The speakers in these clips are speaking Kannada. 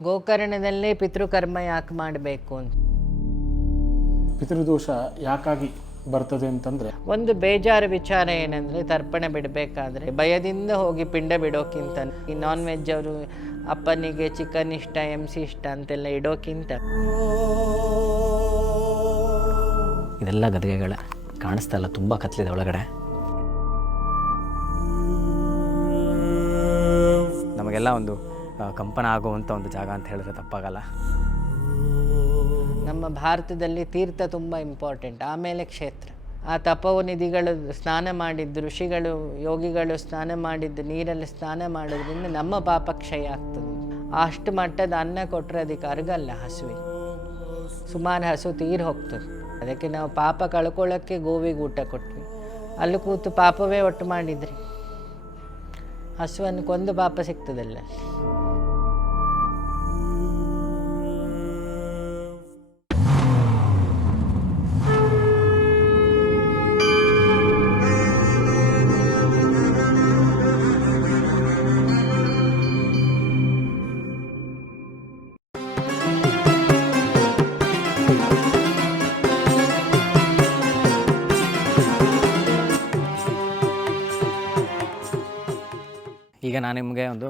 ಗೋಕರ್ಣದಲ್ಲೇ ಪಿತೃಕರ್ಮ ಯಾಕೆ ಮಾಡಬೇಕು ಅಂತ? ಪಿತೃದೋಷ ಯಾಕಾಗಿ ಬರ್ತದೆ ಅಂತಂದರೆ ಒಂದು ಬೇಜಾರು ವಿಚಾರ ಏನಂದರೆ ತರ್ಪಣ ಬಿಡಬೇಕಾದ್ರೆ ಭಯದಿಂದ ಹೋಗಿ ಪಿಂಡ ಬಿಡೋಕ್ಕಿಂತ ಈ ನಾನ್ ವೆಜ್ ಅವರು ಅಪ್ಪನಿಗೆ ಚಿಕನ್ ಇಷ್ಟ ಎಂ ಸಿ ಇಷ್ಟ ಅಂತೆಲ್ಲ ಇಡೋಕ್ಕಿಂತ. ಇದೆಲ್ಲ ಗದಗೆಗಳ ಕಾಣಿಸ್ತಾ ಇಲ್ಲ ತುಂಬ ಕತ್ಲಿದೆ ಒಳಗಡೆ. ನಮಗೆಲ್ಲ ಒಂದು ಕಂಪನ ಆಗುವಂಥ ಒಂದು ಜಾಗ ಅಂತ ಹೇಳಿದ್ರೆ ತಪ್ಪಾಗಲ್ಲ. ನಮ್ಮ ಭಾರತದಲ್ಲಿ ತೀರ್ಥ ತುಂಬ ಇಂಪಾರ್ಟೆಂಟ್ ಆಮೇಲೆ ಕ್ಷೇತ್ರ. ಆ ತಪೋನಿಧಿಗಳು ಸ್ನಾನ ಮಾಡಿದ್ದು, ಋಷಿಗಳು, ಯೋಗಿಗಳು ಸ್ನಾನ ಮಾಡಿದ್ದು, ನೀರಲ್ಲಿ ಸ್ನಾನ ಮಾಡೋದ್ರಿಂದ ನಮ್ಮ ಪಾಪ ಕ್ಷಯ ಆಗ್ತದೆ. ಅಷ್ಟು ಮಟ್ಟದ ಅನ್ನ ಕೊಟ್ಟರೆ ಅದಕ್ಕೆ ಅರಗಲ್ಲ ಹಸುವೆ. ಸುಮಾರು ಹಸು ತೀರ್ ಹೋಗ್ತದೆ. ಅದಕ್ಕೆ ನಾವು ಪಾಪ ಕಳ್ಕೊಳ್ಳೋಕ್ಕೆ ಗೋವಿಗೆ ಊಟ ಕೊಟ್ವಿ. ಅಲ್ಲಿ ಕೂತು ಪಾಪವೇ ಒಟ್ಟು ಮಾಡಿದ್ರಿ. ಹಸುವನ್ನು ಕೊಂದು ಪಾಪ ಸಿಗ್ತದಲ್ಲ. ನಾನು ನಿಮಗೆ ಒಂದು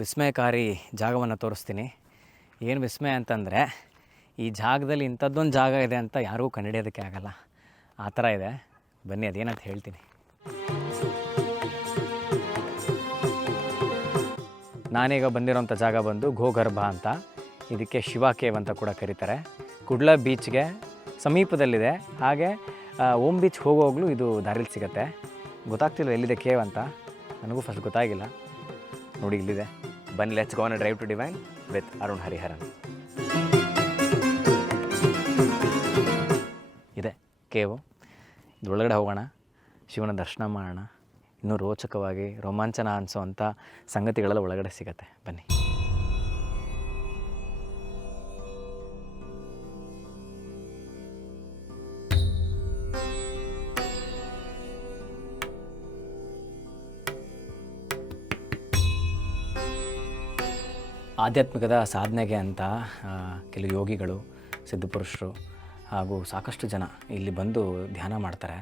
ವಿಸ್ಮಯಕಾರಿ ಜಾಗವನ್ನು ತೋರಿಸ್ತೀನಿ. ಏನು ವಿಸ್ಮಯ ಅಂತಂದರೆ, ಈ ಜಾಗದಲ್ಲಿ ಇಂಥದ್ದೊಂದು ಜಾಗ ಇದೆ ಅಂತ ಯಾರಿಗೂ ಕಂಡುಹಿಡಿಯೋದಕ್ಕೆ ಆಗಲ್ಲ. ಆ ಥರ ಇದೆ. ಬನ್ನಿ, ಅದೇನಂತ ಹೇಳ್ತೀನಿ. ನಾನೀಗ ಬಂದಿರೋಂಥ ಜಾಗ ಬಂದು ಗೋಗರ್ಭ ಅಂತ. ಇದಕ್ಕೆ ಶಿವ ಕೇವ್ ಅಂತ ಕೂಡ ಕರೀತಾರೆ. ಕುಡ್ಲ ಬೀಚ್ಗೆ ಸಮೀಪದಲ್ಲಿದೆ. ಹಾಗೆ ಓಮ್ ಬೀಚ್ ಹೋಗೋಗ್ಲೂ ಇದು ದಾರಿಲಿ ಸಿಗುತ್ತೆ. ಗೊತ್ತಾಗ್ತಿಲ್ಲ ಎಲ್ಲಿದೆ ಕೇವ್ ಅಂತ. ನನಗೂ ಫಸ್ಟ್ ಗೊತ್ತಾಗಿಲ್ಲ. ನೋಡಿ ಇಲ್ಲಿದೆ. ಬನ್ನಿ let's go on drive to divine with Arun Hariharan. ಇದೆ, ಕೇವು. ಒಳಗಡೆ ಹೋಗೋಣ. ಶಿವನ ದರ್ಶನ ಮಾಡೋಣ. ಇನ್ನೂ ರೋಚಕವಾಗಿ ರೋಮಾಂಚನ ಅನಿಸೋವಂಥ ಸಂಗತಿಗಳೆಲ್ಲ ಒಳಗಡೆ ಸಿಗತ್ತೆ. ಬನ್ನಿ. ಆಧ್ಯಾತ್ಮಿಕದ ಸಾಧನೆಗೆ ಅಂತ ಕೆಲವು ಯೋಗಿಗಳು ಸಿದ್ಧಪುರುಷರು ಹಾಗೂ ಸಾಕಷ್ಟು ಜನ ಇಲ್ಲಿ ಬಂದು ಧ್ಯಾನ ಮಾಡ್ತಾರೆ.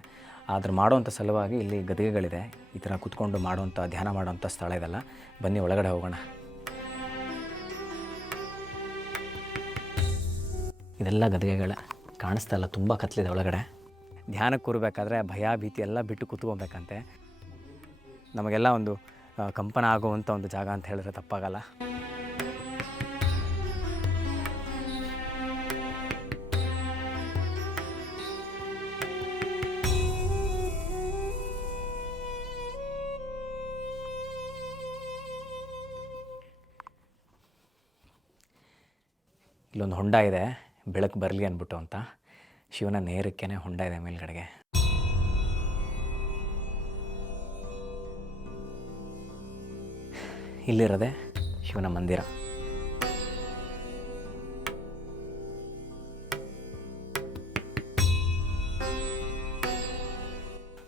ಆದ್ರೆ ಮಾಡುವಂಥ ಸಲುವಾಗಿ ಇಲ್ಲಿ ಗದಿಗೆಗಳಿದೆ. ಈ ಥರ ಕುತ್ಕೊಂಡು ಮಾಡುವಂಥ ಧ್ಯಾನ ಮಾಡುವಂಥ ಸ್ಥಳ ಇದೆಲ್ಲ. ಬನ್ನಿ, ಒಳಗಡೆ ಹೋಗೋಣ. ಇದೆಲ್ಲ ಗದಿಗೆಗಳ, ಕಾಣಿಸ್ತಾ ಇಲ್ಲ. ತುಂಬ ಕತ್ಲಿದೆ ಒಳಗಡೆ. ಧ್ಯಾನಕ್ಕೆ ಕೂರಬೇಕಾದ್ರೆ ಭಯ, ಭೀತಿ ಎಲ್ಲ ಬಿಟ್ಟು ಕೂತ್ಕೊಬೇಕಂತೆ. ನಮಗೆಲ್ಲ ಒಂದು ಕಂಪನ ಆಗುವಂಥ ಒಂದು ಜಾಗ ಅಂತ ಹೇಳಿದ್ರೆ ತಪ್ಪಾಗಲ್ಲ. ಇಲ್ಲೊಂದು ಹೊಂಡ ಇದೆ, ಬೆಳಕು ಬರಲಿ ಅಂದ್ಬಿಟ್ಟು ಅಂತ. ಶಿವನ ನೇರಕ್ಕೇ ಹೊಂಡ ಇದೆ ಮೇಲ್ಗಡೆಗೆ. ಇಲ್ಲಿರೋದೆ ಶಿವನ ಮಂದಿರ.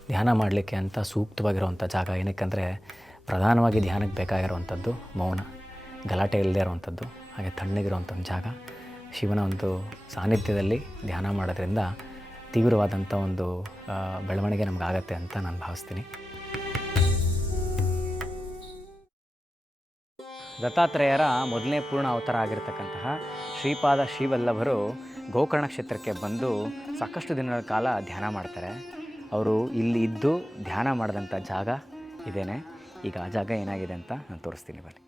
ಧ್ಯಾನ ಮಾಡಲಿಕ್ಕೆ ಅಂತ ಸೂಕ್ತವಾಗಿರುವಂಥ ಜಾಗ ಏನಕ್ಕೆಂದರೆ ಪ್ರಧಾನವಾಗಿ ಧ್ಯಾನಕ್ಕೆ ಬೇಕಾಗಿರುವಂಥದ್ದು ಮೌನ. ಗಲಾಟೆ ಇಲ್ಲದೆ ಇರುವಂಥದ್ದು, ಹಾಗೆ ತಣ್ಣಗಿರುವಂಥ ಜಾಗ. ಶಿವನ ಒಂದು ಸಾನ್ನಿಧ್ಯದಲ್ಲಿ ಧ್ಯಾನ ಮಾಡೋದ್ರಿಂದ ತೀವ್ರವಾದಂಥ ಒಂದು ಬೆಳವಣಿಗೆ ನಮಗಾಗತ್ತೆ ಅಂತ ನಾನು ಭಾವಿಸ್ತೀನಿ. ದತ್ತಾತ್ರೇಯರ ಮೊದಲನೇ ಪೂರ್ಣ ಅವತಾರ ಆಗಿರತಕ್ಕಂತಹ ಶ್ರೀಪಾದ ಶ್ರೀವಲ್ಲಭರು ಗೋಕರ್ಣ ಕ್ಷೇತ್ರಕ್ಕೆ ಬಂದು ಸಾಕಷ್ಟು ದಿನಗಳ ಕಾಲ ಧ್ಯಾನ ಮಾಡ್ತಾರೆ. ಅವರು ಇಲ್ಲಿ ಇದ್ದು ಧ್ಯಾನ ಮಾಡಿದಂಥ ಜಾಗ ಇದೇನೆ. ಈಗ ಆ ಜಾಗ ಏನಾಗಿದೆ ಅಂತ ನಾನು ತೋರಿಸ್ತೀನಿ ಬನ್ನಿ.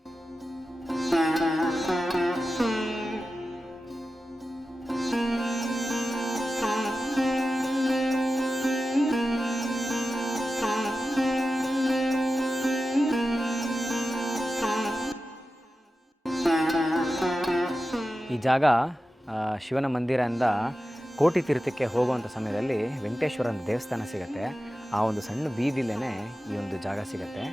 ಈ ಜಾಗ ಶಿವನ ಮಂದಿರದಿಂದ ಕೋಟಿ ತೀರ್ಥಕ್ಕೆ ಹೋಗುವಂಥ ಸಮಯದಲ್ಲಿ ವೆಂಕಟೇಶ್ವರನ ದೇವಸ್ಥಾನ ಸಿಗುತ್ತೆ. ಆ ಒಂದು ಸಣ್ಣ ಬೀದಿಲೇ ಈ ಒಂದು ಜಾಗ ಸಿಗತ್ತೆ.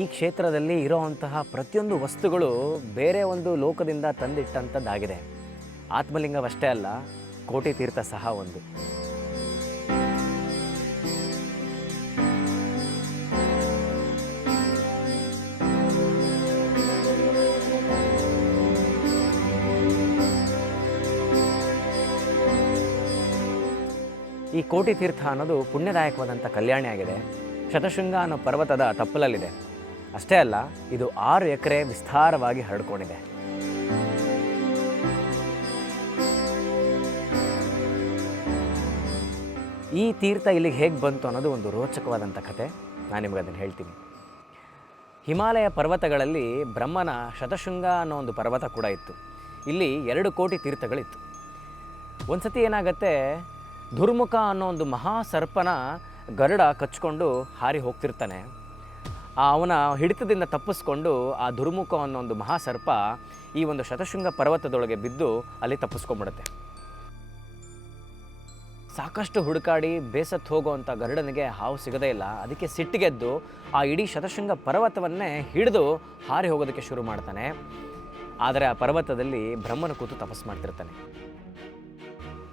ಈ ಕ್ಷೇತ್ರದಲ್ಲಿ ಇರೋವಂತಹ ಪ್ರತಿಯೊಂದು ವಸ್ತುಗಳು ಬೇರೆ ಒಂದು ಲೋಕದಿಂದ ತಂದಿಟ್ಟಂಥದ್ದಾಗಿದೆ. ಆತ್ಮಲಿಂಗವಷ್ಟೇ ಅಲ್ಲ, ಕೋಟಿ ತೀರ್ಥ ಸಹ ಒಂದು. ಈ ಕೋಟಿ ತೀರ್ಥ ಅನ್ನೋದು ಪುಣ್ಯದಾಯಕವಾದಂಥ ಕಲ್ಯಾಣಿ ಆಗಿದೆ. ಶತಶೃಂಗ ಅನ್ನೋ ಪರ್ವತದ ತಪ್ಪಲಲ್ಲಿದೆ. ಅಷ್ಟೇ ಅಲ್ಲ, ಇದು ಆರು ಎಕರೆ ವಿಸ್ತಾರವಾಗಿ ಹರಡ್ಕೊಂಡಿದೆ. ಈ ತೀರ್ಥ ಇಲ್ಲಿಗೆ ಹೇಗೆ ಬಂತು ಅನ್ನೋದು ಒಂದು ರೋಚಕವಾದಂಥ ಕತೆ. ನಾನು ನಿಮ್ಗೆ ಅದನ್ನು ಹೇಳ್ತೀನಿ. ಹಿಮಾಲಯ ಪರ್ವತಗಳಲ್ಲಿ ಬ್ರಹ್ಮನ ಶತಶೃಂಗ ಅನ್ನೋ ಒಂದು ಪರ್ವತ ಕೂಡ ಇತ್ತು. ಇಲ್ಲಿ ಎರಡು ಕೋಟಿ ತೀರ್ಥಗಳಿತ್ತು. ಒಂದು ಸತಿ ಏನಾಗತ್ತೆ ದುರ್ಮುಖ ಅನ್ನೋ ಒಂದು ಮಹಾ ಸರ್ಪನ ಗರುಡ ಕಚ್ಕೊಂಡು ಹಾರಿ ಹೋಗ್ತಿರ್ತಾನೆ. ಅವನ ಹಿಡಿತದಿಂದ ತಪ್ಪಿಸ್ಕೊಂಡು ಆ ದುರ್ಮುಖ ಅನ್ನೋ ಒಂದು ಮಹಾಸರ್ಪ ಈ ಒಂದು ಶತಶೃಂಗ ಪರ್ವತದೊಳಗೆ ಬಿದ್ದು ಅಲ್ಲಿ ತಪ್ಪಿಸ್ಕೊಂಡ್ಬಿಡುತ್ತೆ. ಸಾಕಷ್ಟು ಹುಡುಕಾಡಿ ಬೇಸತ್ತು ಹೋಗುವಂಥ ಗರುಡನಿಗೆ ಹಾವು ಸಿಗದೇ ಇಲ್ಲ. ಅದಕ್ಕೆ ಸಿಟ್ಟಿಗೆದ್ದು ಆ ಇಡೀ ಶತಶೃಂಗ ಪರ್ವತವನ್ನೇ ಹಿಡಿದು ಹಾರಿ ಹೋಗೋದಕ್ಕೆ ಶುರು ಮಾಡ್ತಾನೆ. ಆದರೆ ಆ ಪರ್ವತದಲ್ಲಿ ಬ್ರಹ್ಮನ ಕೂತು ತಪಸ್ಸು ಮಾಡ್ತಿರ್ತಾನೆ.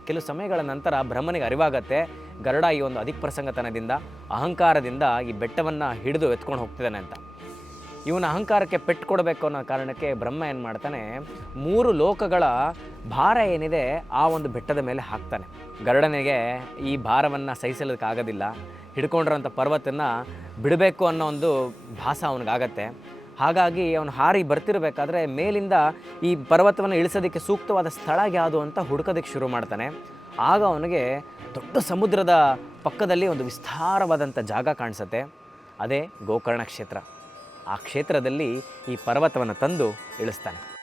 ಕೆಲವು ಸಮಯಗಳ ನಂತರ ಬ್ರಹ್ಮನಿಗೆ ಅರಿವಾಗತ್ತೆ. ಗರುಡ ಈ ಒಂದು ಅಧಿಕ ಪ್ರಸಂಗತನದಿಂದ ಅಹಂಕಾರದಿಂದ ಈ ಬೆಟ್ಟವನ್ನು ಹಿಡಿದು ಎತ್ಕೊಂಡು ಹೋಗ್ತಿದ್ದಾನೆ ಅಂತ. ಇವನ ಅಹಂಕಾರಕ್ಕೆ ಪೆಟ್ಟು ಕೊಡಬೇಕು ಅನ್ನೋ ಕಾರಣಕ್ಕೆ ಬ್ರಹ್ಮ ಏನು ಮಾಡ್ತಾನೆ, ಮೂರು ಲೋಕಗಳ ಭಾರ ಏನಿದೆ ಆ ಒಂದು ಬೆಟ್ಟದ ಮೇಲೆ ಹಾಕ್ತಾನೆ. ಗರುಡನಿಗೆ ಈ ಭಾರವನ್ನು ಸಹಿಸಲಿಕ್ಕಾಗೋದಿಲ್ಲ ಹಿಡ್ಕೊಂಡಿರೋಂಥ ಪರ್ವತನ್ನು ಬಿಡಬೇಕು ಅನ್ನೋ ಒಂದು ಭಾಸ ಅವನಿಗಾಗತ್ತೆ. ಹಾಗಾಗಿ ಅವನು ಹಾರಿ ಬರ್ತಿರಬೇಕಾದ್ರೆ ಮೇಲಿಂದ ಈ ಪರ್ವತವನ್ನು ಇಳಿಸೋದಕ್ಕೆ ಸೂಕ್ತವಾದ ಸ್ಥಳ ಯಾವುದು ಅಂತ ಹುಡುಕೋದಕ್ಕೆ ಶುರು ಮಾಡ್ತಾನೆ. ಆಗ ಅವನಿಗೆ ದೊಡ್ಡ ಸಮುದ್ರದ ಪಕ್ಕದಲ್ಲಿ ಒಂದು ವಿಸ್ತಾರವಾದಂಥ ಜಾಗ ಕಾಣಿಸುತ್ತೆ. ಅದೇ ಗೋಕರ್ಣ ಕ್ಷೇತ್ರ. ಆ ಕ್ಷೇತ್ರದಲ್ಲಿ ಈ ಪರ್ವತವನ್ನು ತಂದು ಇಳಿಸ್ತಾನೆ.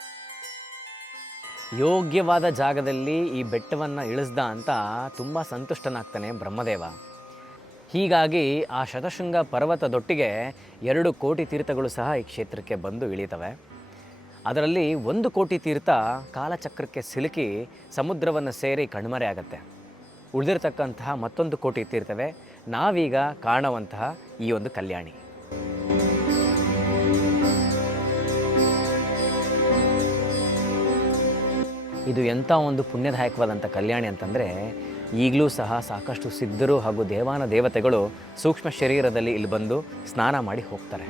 ಯೋಗ್ಯವಾದ ಜಾಗದಲ್ಲಿ ಈ ಬೆಟ್ಟವನ್ನು ಇಳಿಸ್ದ ಅಂತ ತುಂಬ ಸಂತುಷ್ಟನಾಗ್ತಾನೆ ಬ್ರಹ್ಮದೇವ. ಹೀಗಾಗಿ ಆ ಶತಶೃಂಗ ಪರ್ವತದೊಟ್ಟಿಗೆ ಎರಡು ಕೋಟಿ ತೀರ್ಥಗಳು ಸಹ ಈ ಕ್ಷೇತ್ರಕ್ಕೆ ಬಂದು ಇಳಿತವೆ. ಅದರಲ್ಲಿ ಒಂದು ಕೋಟಿ ತೀರ್ಥ ಕಾಲಚಕ್ರಕ್ಕೆ ಸಿಲುಕಿ ಸಮುದ್ರವನ್ನು ಸೇರಿ ಕಣ್ಮರೆ ಆಗುತ್ತೆ. ಉಳಿದಿರತಕ್ಕಂತಹ ಮತ್ತೊಂದು ಕೋಟಿ ತೀರ್ಥವೇ ನಾವೀಗ ಕಾಣುವಂತಹ ಈ ಒಂದು ಕಲ್ಯಾಣಿ. ಇದು ಎಂಥ ಒಂದು ಪುಣ್ಯದಾಯಕವಾದಂಥ ಕಲ್ಯಾಣಿ ಅಂತಂದರೆ ಈಗಲೂ ಸಹ ಸಾಕಷ್ಟು ಸಿದ್ಧರು ಹಾಗೂ ದೇವಾನ ದೇವತೆಗಳು ಸೂಕ್ಷ್ಮ ಶರೀರದಲ್ಲಿ ಇಲ್ಲಿ ಬಂದು ಸ್ನಾನ ಮಾಡಿ ಹೋಗ್ತಾರೆ.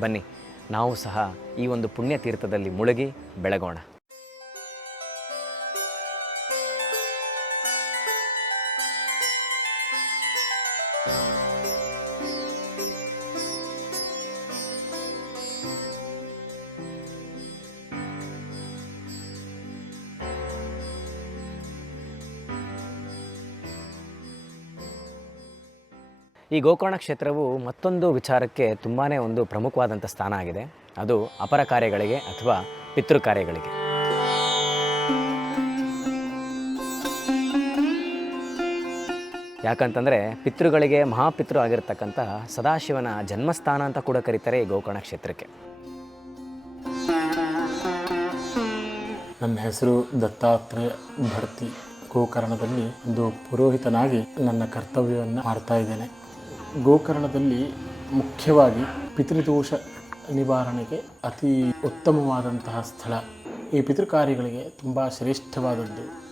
ಬನ್ನಿ. ನಾವು ಸಹ ಈ ಒಂದು ಪುಣ್ಯ ತೀರ್ಥದಲ್ಲಿ ಮುಳುಗಿ ಬೆಳಗೋಣ. ಈ ಗೋಕರ್ಣ ಕ್ಷೇತ್ರವು ಮತ್ತೊಂದು ವಿಚಾರಕ್ಕೆ ತುಂಬಾ ಒಂದು ಪ್ರಮುಖವಾದಂಥ ಸ್ಥಾನ ಆಗಿದೆ. ಅದು ಅಪರ ಕಾರ್ಯಗಳಿಗೆ ಅಥವಾ ಪಿತೃ ಕಾರ್ಯಗಳಿಗೆ. ಯಾಕಂತಂದರೆ ಪಿತೃಗಳಿಗೆ ಮಹಾಪಿತೃ ಆಗಿರತಕ್ಕಂತಹ ಸದಾಶಿವನ ಜನ್ಮಸ್ಥಾನ ಅಂತ ಕೂಡ ಕರೀತಾರೆ ಈ ಗೋಕರ್ಣ ಕ್ಷೇತ್ರಕ್ಕೆ. ನನ್ನ ಹೆಸರು ದತ್ತಾತ್ರೇಯ ಭರ್ತಿ. ಗೋಕರ್ಣದಲ್ಲಿ ಒಂದು ಪುರೋಹಿತನಾಗಿ ನನ್ನ ಕರ್ತವ್ಯವನ್ನು ಮಾಡ್ತಾ ಇದ್ದೇನೆ. ಗೋಕರ್ಣದಲ್ಲಿ ಮುಖ್ಯವಾಗಿ ಪಿತೃದೋಷ ನಿವಾರಣೆಗೆ ಅತಿ ಉತ್ತಮವಾದಂತಹ ಸ್ಥಳ. ಈ ಪಿತೃಕಾರ್ಯಗಳಿಗೆ ತುಂಬ ಶ್ರೇಷ್ಠವಾದದ್ದು.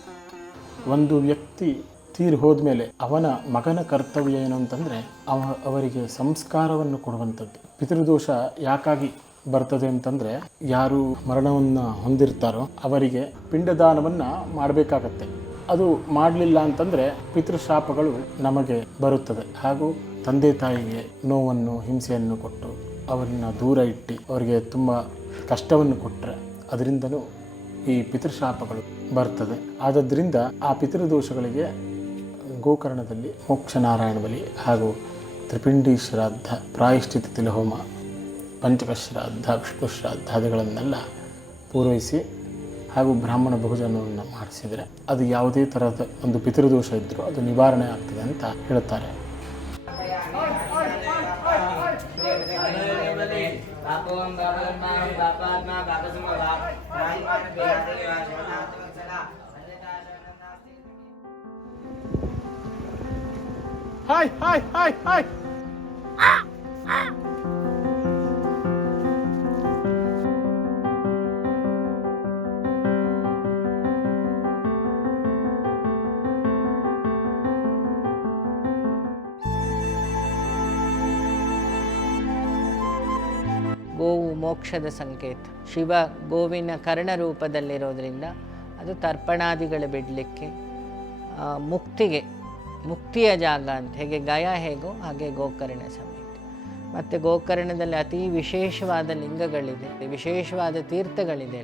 ಒಂದು ವ್ಯಕ್ತಿ ತೀರಿ ಹೋದ್ಮೇಲೆ ಅವನ ಮಗನ ಕರ್ತವ್ಯ ಏನು ಅಂತಂದರೆ ಅವ, ಅವರಿಗೆ ಸಂಸ್ಕಾರವನ್ನು ಕೊಡುವಂಥದ್ದು. ಪಿತೃದೋಷ ಯಾಕಾಗಿ ಬರ್ತದೆ ಅಂತಂದರೆ ಯಾರು ಮರಣವನ್ನು ಹೊಂದಿರ್ತಾರೋ ಅವರಿಗೆ ಪಿಂಡದಾನವನ್ನು ಮಾಡಬೇಕಾಗತ್ತೆ. ಅದು ಮಾಡಲಿಲ್ಲ ಅಂತಂದರೆ ಪಿತೃಶಾಪಗಳು ನಮಗೆ ಬರುತ್ತದೆ ಹಾಗೂ ತಂದೆ ತಾಯಿಗೆ ನೋವನ್ನು, ಹಿಂಸೆಯನ್ನು ಕೊಟ್ಟು ಅವರನ್ನು ದೂರ ಇಟ್ಟು ಅವರಿಗೆ ತುಂಬ ಕಷ್ಟವನ್ನು ಕೊಟ್ಟರೆ ಅದರಿಂದಲೂ ಈ ಪಿತೃಶಾಪಗಳು ಬರ್ತದೆ. ಆದ್ದರಿಂದ ಆ ಪಿತೃದೋಷಗಳಿಗೆ ಗೋಕರ್ಣದಲ್ಲಿ ಮೋಕ್ಷನಾರಾಯಣ ಬಲಿ ಹಾಗೂ ತ್ರಿಪಿಂಡಿ ಶ್ರಾದ್ದ ಪ್ರಾಯಶ್ಚಿತ ತಿಲಹೋಮ ಪಂಚಕ ಶ್ರಾದ್ದ ವಿಷ್ಣು ಪೂರೈಸಿ ಹಾಗೂ ಬ್ರಾಹ್ಮಣ ಭೋಜನವನ್ನು ಮಾಡಿಸಿದರೆ ಅದು ಯಾವುದೇ ಥರದ ಒಂದು ಪಿತೃದೋಷ ಇದ್ದರೂ ಅದು ನಿವಾರಣೆ ಆಗ್ತದೆ ಅಂತ ಹೇಳ್ತಾರೆ ಹಾಯ್ ಹಾಯ್ ಹಾಯ್ ಹಾಯ್ ಮೋಕ್ಷದ ಸಂಕೇತ. ಶಿವ ಗೋವಿನ ಕರ್ಣ ರೂಪದಲ್ಲಿರೋದ್ರಿಂದ ಅದು ತರ್ಪಣಾದಿಗಳು ಬಿಡಲಿಕ್ಕೆ ಮುಕ್ತಿಗೆ, ಮುಕ್ತಿಯ ಜಾಗ ಅಂತ. ಹೇಗೆ ಗಯ ಹೇಗೋ ಹಾಗೆ ಗೋಕರ್ಣ ಸಮೇತ. ಮತ್ತು ಗೋಕರ್ಣದಲ್ಲಿ ಅತಿ ವಿಶೇಷವಾದ ಲಿಂಗಗಳಿದೆ, ವಿಶೇಷವಾದ ತೀರ್ಥಗಳಿದೆ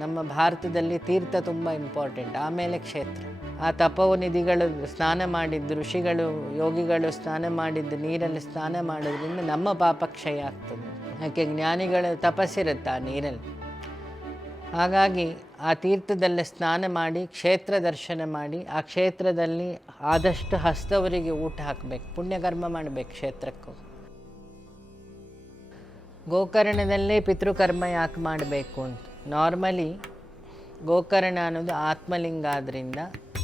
ನಮ್ಮ ಭಾರತದಲ್ಲಿ ತೀರ್ಥ ತುಂಬ ಇಂಪಾರ್ಟೆಂಟ್ ಆಮೇಲೆ ಕ್ಷೇತ್ರ. ಆ ತಪೋನಿಧಿಗಳು ಸ್ನಾನ ಮಾಡಿದ್ದು, ಋಷಿಗಳು, ಯೋಗಿಗಳು ಸ್ನಾನ ಮಾಡಿದ್ದು, ನೀರಲ್ಲಿ ಸ್ನಾನ ಮಾಡೋದ್ರಿಂದ ನಮ್ಮ ಪಾಪ ಕ್ಷಯ ಆಗ್ತದೆ. ಯಾಕೆ ಜ್ಞಾನಿಗಳ ತಪಸ್ಸಿರುತ್ತೆ ಆ ನೀರಲ್ಲಿ. ಹಾಗಾಗಿ ಆ ತೀರ್ಥದಲ್ಲಿ ಸ್ನಾನ ಮಾಡಿ, ಕ್ಷೇತ್ರ ದರ್ಶನ ಮಾಡಿ, ಆ ಕ್ಷೇತ್ರದಲ್ಲಿ ಆದಷ್ಟು ಹಸ್ತವರಿಗೆ ಊಟ ಹಾಕಬೇಕು, ಪುಣ್ಯಕರ್ಮ ಮಾಡಬೇಕು ಕ್ಷೇತ್ರಕ್ಕೂ. ಗೋಕರ್ಣದಲ್ಲೇ ಪಿತೃಕರ್ಮ ಯಾಕೆ ಮಾಡಬೇಕು ಅಂತ. ನಾರ್ಮಲಿ ಗೋಕರ್ಣ ಅನ್ನೋದು ಆತ್ಮಲಿಂಗ ಆದ್ದರಿಂದ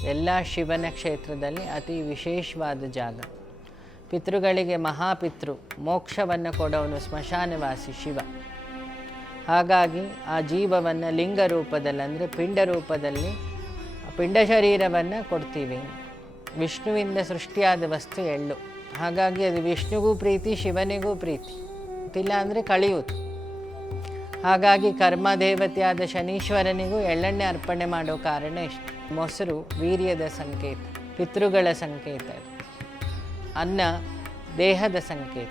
ಎಲ್ಲ ಶಿವನ ಕ್ಷೇತ್ರದಲ್ಲಿ ಅತಿ ವಿಶೇಷವಾದ ಜಾಗ. ಪಿತೃಗಳಿಗೆ ಮಹಾಪಿತೃ ಮೋಕ್ಷವನ್ನು ಕೊಡೋನು ಸ್ಮಶಾನವಾಸಿ ಶಿವ. ಹಾಗಾಗಿ ಆ ಜೀವವನ್ನು ಲಿಂಗ ರೂಪದಲ್ಲಿ ಅಂದರೆ ಪಿಂಡ ರೂಪದಲ್ಲಿ ಪಿಂಡ ಶರೀರವನ್ನು ಕೊಡ್ತೀವಿ. ವಿಷ್ಣುವಿಂದ ಸೃಷ್ಟಿಯಾದ ವಸ್ತು ಎಳ್ಳು. ಹಾಗಾಗಿ ಅದು ವಿಷ್ಣುಗೂ ಪ್ರೀತಿ, ಶಿವನಿಗೂ ಪ್ರೀತಿ. ಇಲ್ಲ ಅಂದರೆ ಕಳೆಯುವುದು. ಹಾಗಾಗಿ ಕರ್ಮದೇವತೆಯಾದ ಶನೀಶ್ವರನಿಗೂ ಎಳ್ಳೆಣ್ಣೆ ಅರ್ಪಣೆ ಮಾಡೋ ಕಾರಣ ಇಷ್ಟು. ಮೊಸರು ವೀರ್ಯದ ಸಂಕೇತ, ಪಿತೃಗಳ ಸಂಕೇತ. ಅನ್ನ, ದೇಹದ ಸಂಕೇತ,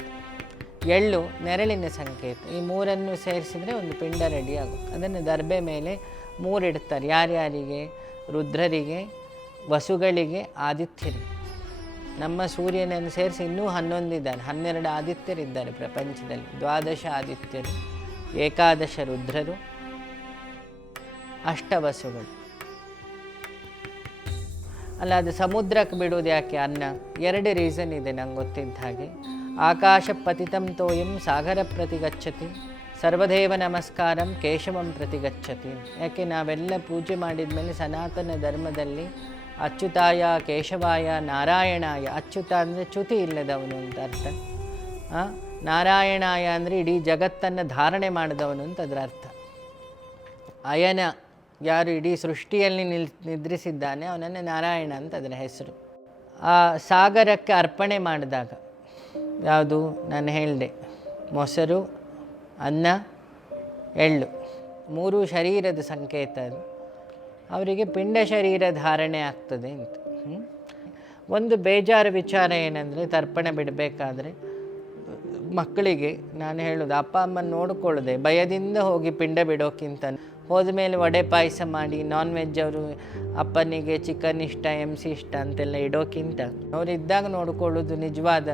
ಎಳ್ಳು, ನೆರಳಿನ ಸಂಕೇತ. ಈ ಮೂರನ್ನು ಸೇರಿಸಿದರೆ ಒಂದು ಪಿಂಡ ರೆಡಿ ಆಗುತ್ತೆ. ಅದನ್ನು ದರ್ಬೆ ಮೇಲೆ ಮೂರಿಡ್ತಾರೆ. ಯಾರ್ಯಾರಿಗೆ? ರುದ್ರರಿಗೆ, ವಸುಗಳಿಗೆ, ಆದಿತ್ಯರಿಗೆ. ನಮ್ಮ ಸೂರ್ಯನನ್ನು ಸೇರಿಸಿ ಇನ್ನೂ ಹನ್ನೊಂದಿದ್ದಾರೆ. ಹನ್ನೆರಡು ಆದಿತ್ಯರಿದ್ದಾರೆ ಪ್ರಪಂಚದಲ್ಲಿ. ದ್ವಾದಶ ಆದಿತ್ಯರು, ಏಕಾದಶ ರುದ್ರರು, ಅಷ್ಟವಸುಗಳು. ಅಲ್ಲ, ಅದು ಸಮುದ್ರಕ್ಕೆ ಬಿಡೋದು ಯಾಕೆ? ಅನ್ನ. ಎರಡು ರೀಸನ್ ಇದೆ ನಂಗೆ ಗೊತ್ತಿದ್ದ ಹಾಗೆ. ಆಕಾಶ ಪತಿತಂ ತೋಯಂ, ಸಾಗರ ಪ್ರತಿಗಚ್ಚತಿ. ಸರ್ವದೇವ ನಮಸ್ಕಾರಂ, ಕೇಶವಂ ಪ್ರತಿ ಗಚ್ಚತಿ ಯಾಕೆ? ನಾವೆಲ್ಲ ಪೂಜೆ ಮಾಡಿದ ಮೇಲೆ ಸನಾತನ ಧರ್ಮದಲ್ಲಿ ಅಚ್ಯುತಾಯ, ಕೇಶವಾಯ, ನಾರಾಯಣಾಯ. ಅಚ್ಯುತ ಅಂದರೆ ಚ್ಯುತಿ ಇಲ್ಲದವನು ಅಂತ ಅರ್ಥ. ನಾರಾಯಣಾಯ ಅಂದರೆ ಇಡೀ ಜಗತ್ತನ್ನು ಧಾರಣೆ ಮಾಡಿದವನು ಅಂತ ಅದರ ಅರ್ಥ. ಅಯನ. ಯಾರು ಇಡೀ ಸೃಷ್ಟಿಯಲ್ಲಿ ನಿಲ್, ನಿದ್ರಿಸಿದ್ದಾನೆ ಅವನನ್ನು ನಾರಾಯಣ ಅಂತ ಅದರ ಹೆಸರು. ಆ ಸಾಗರಕ್ಕೆ ಅರ್ಪಣೆ ಮಾಡಿದಾಗ, ಯಾವುದು? ನಾನು ಹೇಳಿದೆ, ಮೊಸರು, ಅನ್ನ, ಎಳ್ಳು, ಮೂರು ಶರೀರದ ಸಂಕೇತ ಅದು. ಅವರಿಗೆ ಪಿಂಡ ಶರೀರ ಧಾರಣೆ ಆಗ್ತದೆ ಅಂತ? ಒಂದು ಬೇಜಾರು ವಿಚಾರ ಏನಂದರೆ ತರ್ಪಣೆ ಬಿಡಬೇಕಾದ್ರೆ, ಮಕ್ಕಳಿಗೆ ನಾನು ಹೇಳೋದು, ಅಪ್ಪ ಅಮ್ಮನ ನೋಡಿಕೊಳ್ಳದೆ, ಭಯದಿಂದ ಹೋಗಿ ಪಿಂಡ ಬಿಡೋಕ್ಕಿಂತ ಹೋದ ಮೇಲೆ ವಡೆ ಪಾಯಸ ಮಾಡಿ ನಾನ್ ವೆಜ್ ಅವರು ಅಪ್ಪನಿಗೆ ಚಿಕನ್ ಇಷ್ಟ ಎಂ ಸಿ ಇಷ್ಟ ಅಂತೆಲ್ಲ ಇಡೋಕ್ಕಿಂತ ಅವ್ರು ಇದ್ದಾಗ ನೋಡ್ಕೊಳ್ಳೋದು ನಿಜವಾದ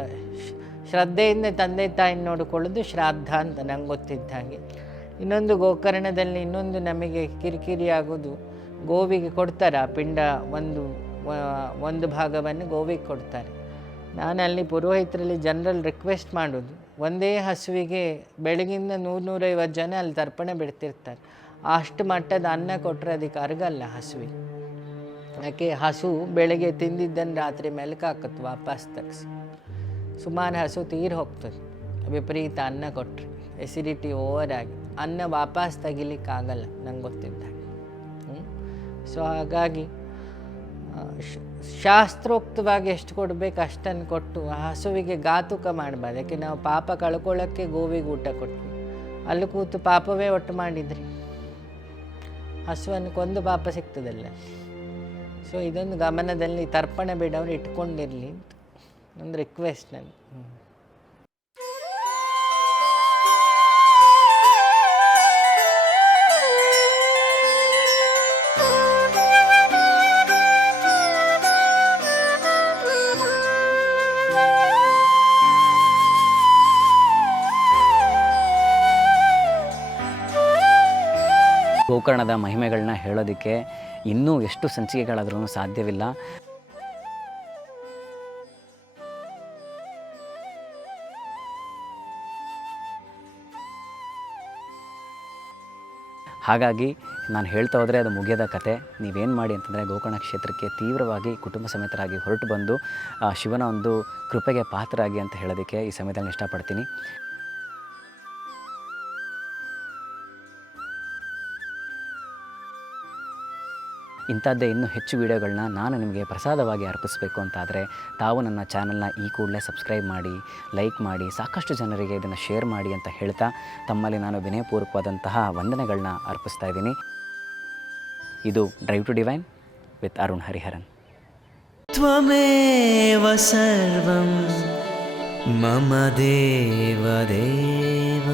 ಶ್ರದ್ಧೆಯಿಂದ ತಂದೆ ತಾಯಿನ ನೋಡಿಕೊಳ್ಳೋದು ಶ್ರಾದ್ದ ಅಂತ ನಂಗೆ ಗೊತ್ತಿದ್ದ ಹಾಗೆ. ಇನ್ನೊಂದು ಗೋಕರ್ಣದಲ್ಲಿ ಇನ್ನೊಂದು ನಮಗೆ ಕಿರಿಕಿರಿ ಆಗೋದು, ಗೋವಿಗೆ ಕೊಡ್ತಾರೆ ಆ ಪಿಂಡ ಒಂದು ಒಂದು ಭಾಗವನ್ನು ಗೋವಿಗೆ ಕೊಡ್ತಾರೆ. ನಾನು ಅಲ್ಲಿ ಪುರೋಹಿತರಲ್ಲಿ ಜನರಲ್ ರಿಕ್ವೆಸ್ಟ್ ಮಾಡೋದು, ಒಂದೇ ಹಸುವಿಗೆ ಬೆಳಗಿಂದ ನೂರು ನೂರೈವತ್ತು ಜನ ಅಲ್ಲಿ ತರ್ಪಣೆ ಬಿಡ್ತಿರ್ತಾರೆ. ಅಷ್ಟು ಮಟ್ಟದ ಅನ್ನ ಕೊಟ್ಟರೆ ಅದಕ್ಕೆ ಅರಗಲ್ಲ ಹಸುವಿ ಯಾಕೆ ಹಸು ಬೆಳಗ್ಗೆ ತಿಂದಿದ್ದನ್ನು ರಾತ್ರಿ ಮೆಲ್ಕ ವಾಪಸ್ ತಗ್ಸಿ. ಸುಮಾರು ಹಸು ತೀರಿ ಹೋಗ್ತದೆ. ವಿಪರೀತ ಅನ್ನ ಕೊಟ್ಟರೆ ಎಸಿಡಿಟಿ ಓವರ್ ಆಗಿ. ಅನ್ನ ವಾಪಸ್ ತೆಗಿಲಿಕ್ಕಾಗಲ್ಲ ನಂಗೆ ಗೊತ್ತಿದ್ದ ಸೊ ಹಾಗಾಗಿ ಶಾಸ್ತ್ರೋಕ್ತವಾಗಿ ಎಷ್ಟು ಕೊಡಬೇಕು ಅಷ್ಟನ್ನು ಕೊಟ್ಟು ಹಸುವಿಗೆ ಘಾತುಕ ಮಾಡಬಾರ್ದು. ಯಾಕೆ ನಾವು ಪಾಪ ಕಳ್ಕೊಳ್ಳೋಕ್ಕೆ ಗೋವಿಗೆ ಊಟ ಕೊಟ್ಟು ಅಲ್ಲಿ ಕೂತು ಪಾಪವೇ ಒಟ್ಟು ಮಾಡಿದ್ರಿ. ಹಸುವನ್ನು ಕೊಂದು ಪಾಪ ಸಿಗ್ತದಲ್ಲ. ಸೊ ಇದೊಂದು ಗಮನದಲ್ಲಿ ತರ್ಪಣ ಬೇಡವರು ಇಟ್ಕೊಂಡಿರಲಿ ಅಂತ ಒಂದು ರಿಕ್ವೆಸ್ಟ್ ನನಗೆ ಗೋಕರ್ಣದ ಮಹಿಮೆಗಳನ್ನ ಹೇಳೋದಕ್ಕೆ ಇನ್ನೂ ಎಷ್ಟು ಸಂಚಿಕೆಗಳಾದ್ರೂ ಸಾಧ್ಯವಿಲ್ಲ. ಹಾಗಾಗಿ ನಾನು ಹೇಳ್ತಾ ಹೋದರೆ ಅದು ಮುಗಿಯದ ಕತೆ. ನೀವೇನು ಮಾಡಿ ಅಂತಂದರೆ ಗೋಕರ್ಣ ಕ್ಷೇತ್ರಕ್ಕೆ ತೀವ್ರವಾಗಿ ಕುಟುಂಬ ಸಮೇತರಾಗಿ ಹೊರಟು ಬಂದು ಶಿವನ ಒಂದು ಕೃಪೆಗೆ ಪಾತ್ರರಾಗಿ ಅಂತ ಹೇಳೋದಕ್ಕೆ ಈ ಸಮಯದಲ್ಲಿ ಇಷ್ಟಪಡ್ತೀನಿ. ಇಂಥದ್ದೇ ಇನ್ನೂ ಹೆಚ್ಚು ವೀಡಿಯೋಗಳನ್ನ ನಾನು ನಿಮಗೆ ಪ್ರಸಾದವಾಗಿ ಅರ್ಪಿಸಬೇಕು ಅಂತಾದರೆ ತಾವು ನನ್ನ ಚಾನಲ್ನ ಈ ಕೂಡಲೇ ಸಬ್ಸ್ಕ್ರೈಬ್ ಮಾಡಿ ಲೈಕ್ ಮಾಡಿ ಸಾಕಷ್ಟು ಜನರಿಗೆ ಇದನ್ನು ಶೇರ್ ಮಾಡಿ ಅಂತ ಹೇಳ್ತಾ ತಮ್ಮಲ್ಲಿ ನಾನು ವಿನಯಪೂರ್ವಕವಾದಂತಹ ವಂದನೆಗಳನ್ನ ಅರ್ಪಿಸ್ತಾ ಇದ್ದೀನಿ ಇದು drive to divine with Arun Hariharan त्वमेव सर्वं मम देवदेव